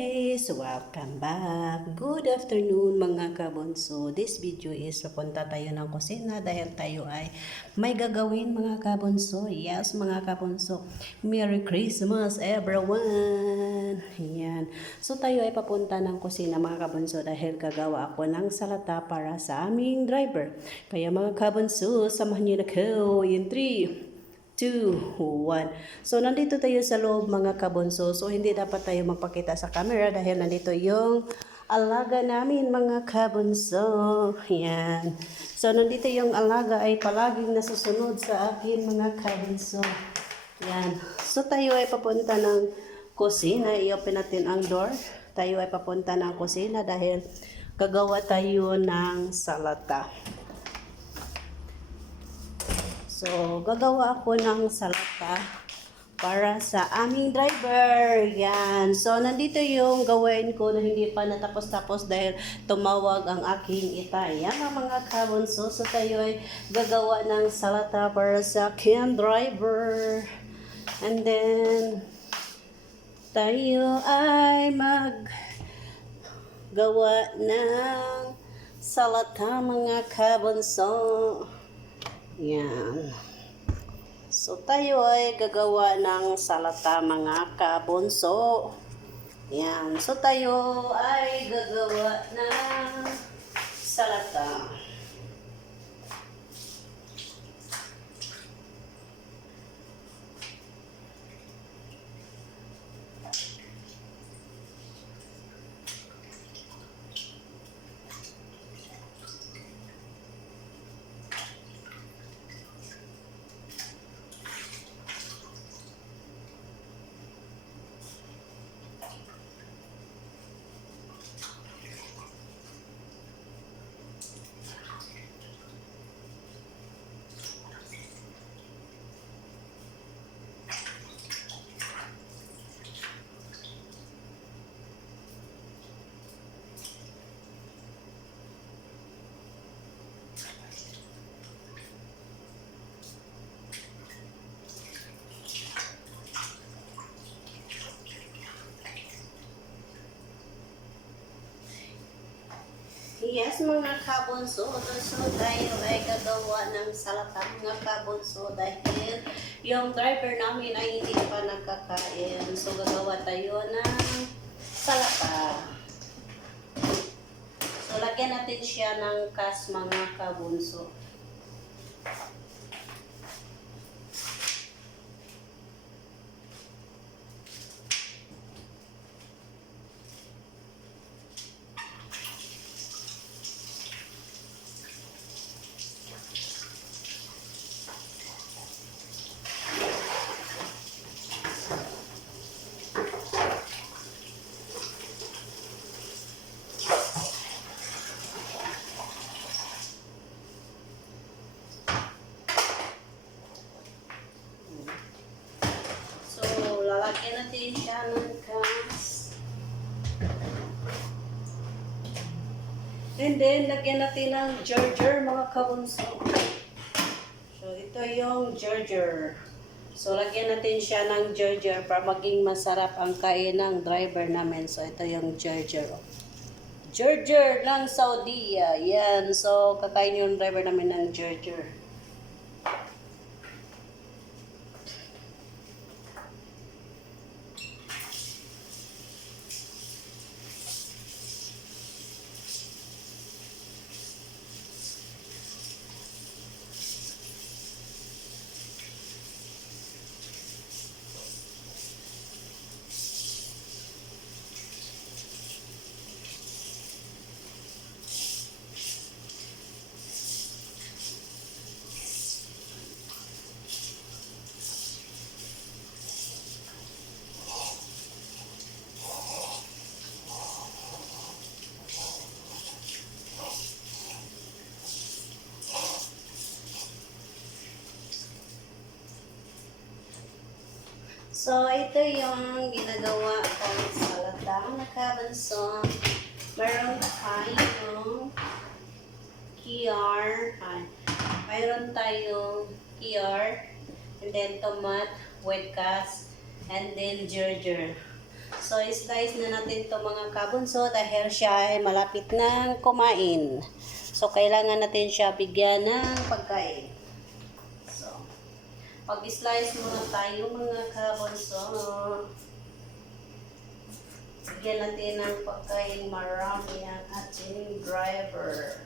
guys! Welcome back! Good afternoon mga kabunso. This video is papunta tayo ng kusina dahil tayo ay may gagawin mga kabunso. Yes mga kabunso. Merry Christmas everyone! Yan. So tayo ay papunta ng kusina mga kabunso dahil gagawa ako ng salata para sa aming driver. Kaya mga kabunso, samahan niyo na ko in 3, 2, 1. So, nandito tayo sa loob mga kabunso. So, hindi dapat tayo magpakita sa camera dahil nandito yung alaga namin mga kabunso. Yan. So, nandito yung alaga ay palaging nasusunod sa akin mga kabunso. Yan. So, tayo ay papunta ng kusina. I-open natin ang door. Tayo ay papunta ng kusina dahil gagawa tayo ng salata. So, gagawa ako ng salata para sa aming driver. Yan. So, nandito yung gawin ko na hindi pa natapos-tapos dahil tumawag ang aking itay. Yan ang mga kabunso. So, tayo ay gagawa ng salata para sa aking driver. And then, tayo ay maggawa ng salata mga kabunso. Yan. So, tayo ay gagawa ng salata mga kabunso. Yan. So, tayo ay gagawa ng salata. Yes, mga kabunso. So, tayo ay gagawa ng salata mga kabunso dahil yung driver namin ay hindi pa nakakain. So, gagawa tayo ng salata. So, lagyan natin siya ng kas mga kabunso. Lalagyan natin siya ng kas. And then, lagyan natin ng jar mga kabunso. So, ito yung jar. So, lagyan natin siya ng jar para maging masarap ang kain ng driver namin. So, ito yung jar. Jar ng Saudi. Yan. So, kakain yung driver namin ng jar. So, ito yung ginagawa kong salata mga kabunso. Meron tayong kiar, and then tomat, white cas, and then ginger. So, slice na natin to mga kabunso dahil siya ay malapit nang kumain. So, kailangan natin siya bigyan ng pagkain. So, pag-slice muna tayo mga kabunso. Bigyan natin ng pagkain marami ang ating driver.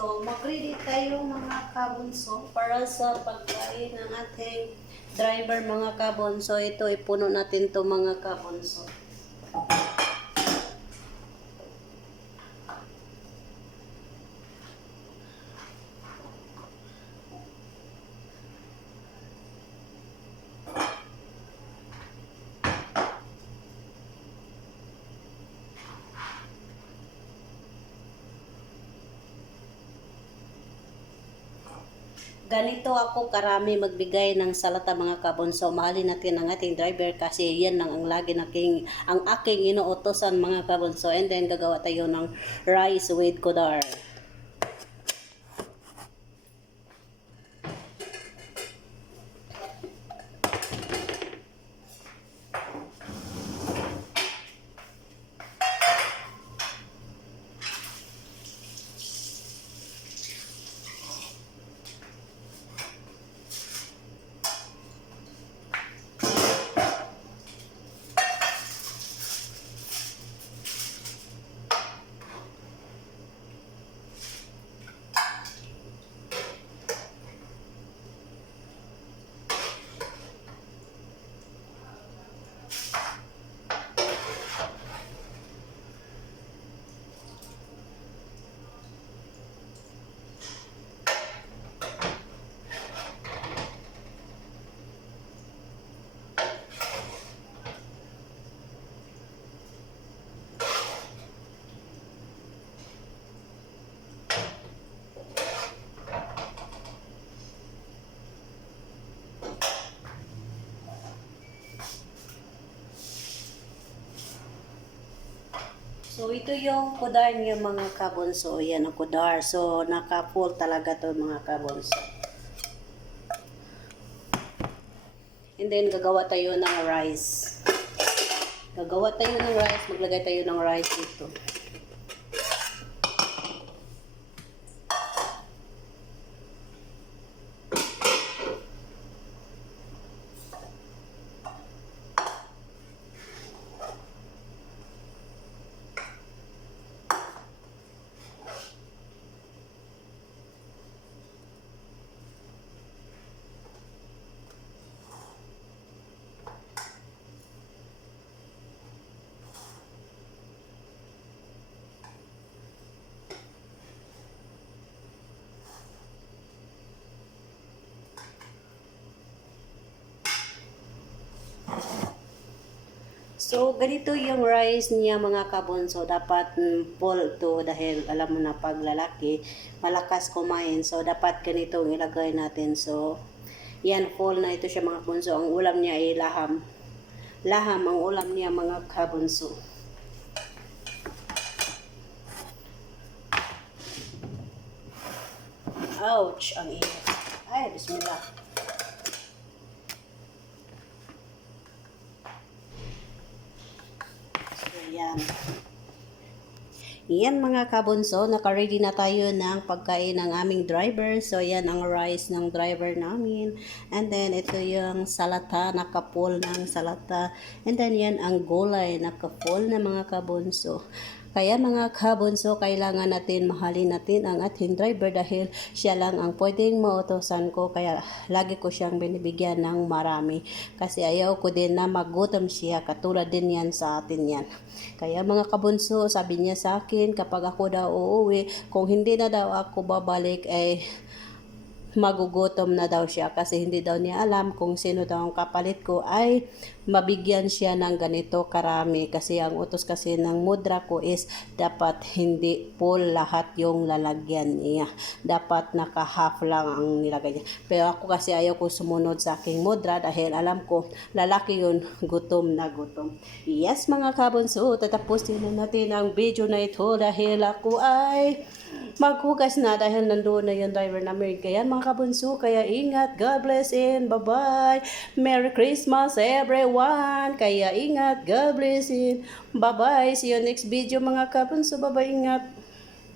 So, mag-ready tayo mga kabunso para sa pagkain ng ating driver mga kabunso. Ito, ipuno natin to mga kabunso. Ganito ako karami magbigay ng salata mga kabunso. Mahalin natin ang ating driver kasi yan lang ang lagi ang aking inuutosan mga kabunso. And then gagawa tayo ng rice with kudar. So, ito yung kudar niya mga kabonso. Yan ang kudar. So, naka-full talaga to mga kabonso. And then, gagawa tayo ng rice. Gagawa tayo ng rice. Maglagay tayo ng rice dito. So, ganito yung rice niya mga kabonso. Dapat full to dahil alam mo na pag lalaki, malakas kumain. So, dapat ganito ilagay natin. So, yan full na ito siya mga kabonso. Ang ulam niya ay laham. Laham ang ulam niya mga kabonso. Ouch! Ang init. Ay, bismillah. Yan. Yan mga kabunso, naka-ready na tayo ng pagkain ng aming driver. So yan ang rice ng driver namin. And then ito yung salata, naka-full ng salata. And then yan ang gulay, naka-full na mga kabunso. Kaya mga kabunso, kailangan natin mahalin natin ang ating driver dahil siya lang ang pwedeng mautosan ko. Kaya lagi ko siyang binibigyan ng marami. Kasi ayaw ko din na magutom siya. Katulad din yan sa atin yan. Kaya mga kabunso, sabi niya sa akin kapag ako daw uuwi, kung hindi na daw ako babalik ay magugutom na daw siya kasi hindi daw niya alam kung sino daw ang kapalit ko ay mabigyan siya ng ganito karami kasi ang utos kasi ng mudra ko is dapat hindi full lahat yung lalagyan niya, dapat naka half lang ang nilagay niya. Pero ako kasi ayaw ko sumunod sa aking mudra dahil alam ko lalaki yun, gutom na gutom. Yes mga kabunso, tatapusin na natin ang video na ito dahil ako ay maghugas na dahil nandoon na yung driver namin. Kaya mga kabunso, kaya ingat. God bless and bye-bye. Merry Christmas everyone. Kaya ingat. God bless and bye-bye. See you next video mga kabunso. Bye-bye. Ingat.